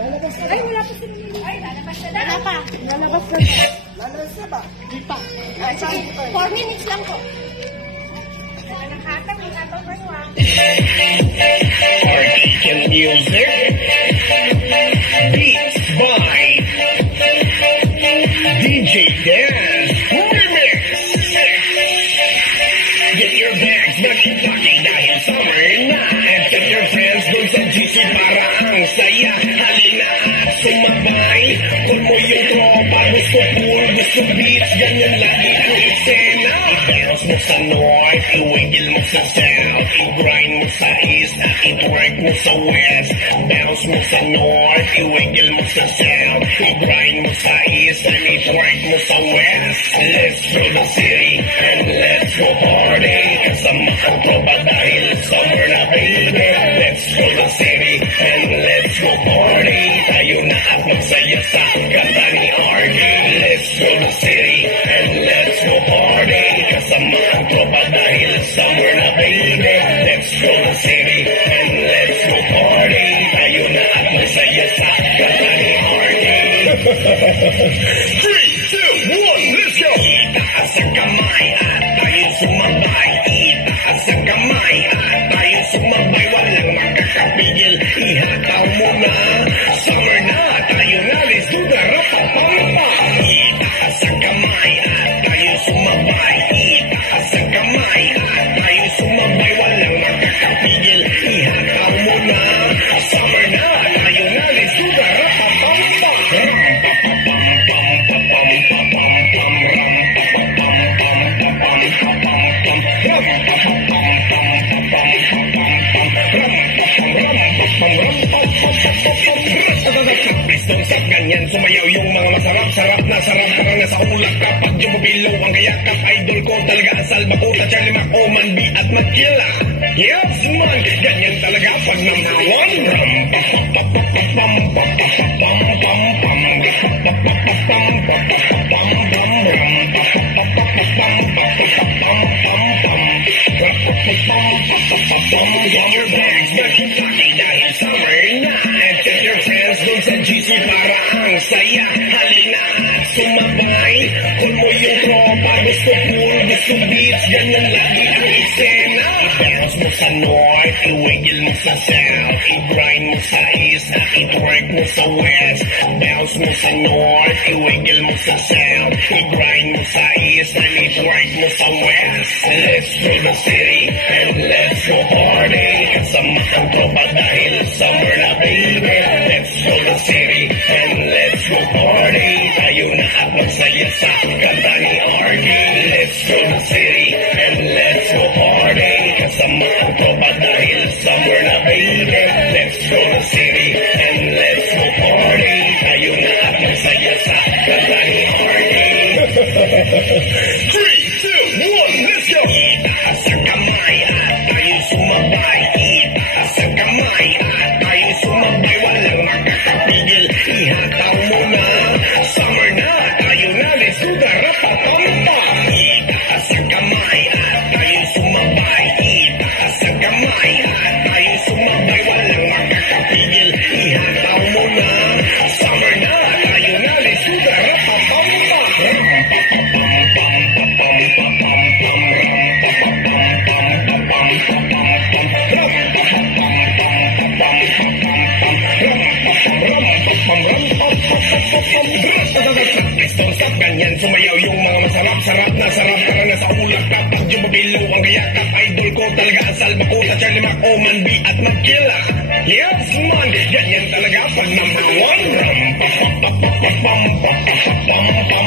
Lalabas na ba? Ay, wala pa sila nila. Ay, lalabas na na. Wala pa. Lalabas na ba? Lalabas na ba? Di pa. Ay, sige, 4 minutes lang po. Nakatang, nakatang for one. Arctic music. Beats by DJ Dan Remix. Get your bags, nag-talking dahil summer na. And set your hands dun sa GC para ang saya. Halina at sumabay. Kung mo yung tropa, gusto pool, gusto beats, ganyan lagi ang eksena. I-bounce mo sa north, iwigil mo sa south, i-grind mo sa east, i-twerk mo sa west. Bounce mo sa north, iwigil mo sa south, i-grind mo sa east, and i-twerk mo sa west. Let's go the city, and let's go party. Kasama ang tropa dahil summer na baby. Let's go the city, and let's go party. Tayo na at magsaya sa kanta ni RD. Let's go the city, and let's go party. Kasama ang tropa dahil summer na baby. Let's go the city, and let's go party. Tayo na at magsaya sa kanta ni RD. 3, 2, 1, let's go! Itaas ang kamay at tayo sumabay. Itaas ang kamay at tayo sumabay. Walang makakapigil, ihataw mo na. Summer na, tayo na, let's do the rapapampa. Itaas ang kamay at tayo sumabay. Itaas ang kamay at tayo sumabay. Walang makakapigil, ihataw mo na. Summer na, tayo na, let's do the rapapampa. Pistong sa ganyan, sumayaw yung mga masarap-sarap na sarap parang nasa ulap kapag yung mabilaw ang kayakap. Idol ko talaga ang Salbakuta, Charlie Mac, Oman B at Magkila. Yes man, ganyan talaga pag number 1. Get your bags, nag-talking dahil summer na. And set your hands dun sa GC para ang saya. Halina at sumabay. Kung mo yung tropa, gusto pool, gusto beats, ganun lagi ang eksena. I-bounce mo sa north, iwigil mo sa south, i-grind mo sa east, i-twerk mo sa west. Bounce mo sa north, iwigil mo sa south, i-grind mo sa east, and i-twerk mo sa west. Let's go the city, and let's go party. Kasama ang tropa dahil summer na baby. Let's go the city, and let's go party. Tayo na at magsaya sa kanta ni RD. Let's go the city, and let's go party. Kasama ang tropa dahil summer na baby. Let's go the city, and let's go party. Tayo na at magsaya sa kanta ni RD. 3, 2, 1, let's go! Itaas ang kamay at tayo sumabay. Itaas ang kamay at tayo sumabay. Walang makakapigil, ihataw mo na. Summer na, tayo na, let's do the rapapampa. Itaas ang kamay at tayo sumabay. Itaas ang kamay at tayo sumabay. Walang makakapigil, ihataw mo na. Summer na, tayo na, let's do the rapapampa. Pistong sa ganyan, sumayaw yung mga masarap-sarap na sarap parang nasa ulap kapag yung mabilaw ang kayakap. Idol ko talaga ang Salbakuta, Charlie Mac, Oman B at Magkila. Yes man, ganyan talaga pag number 1.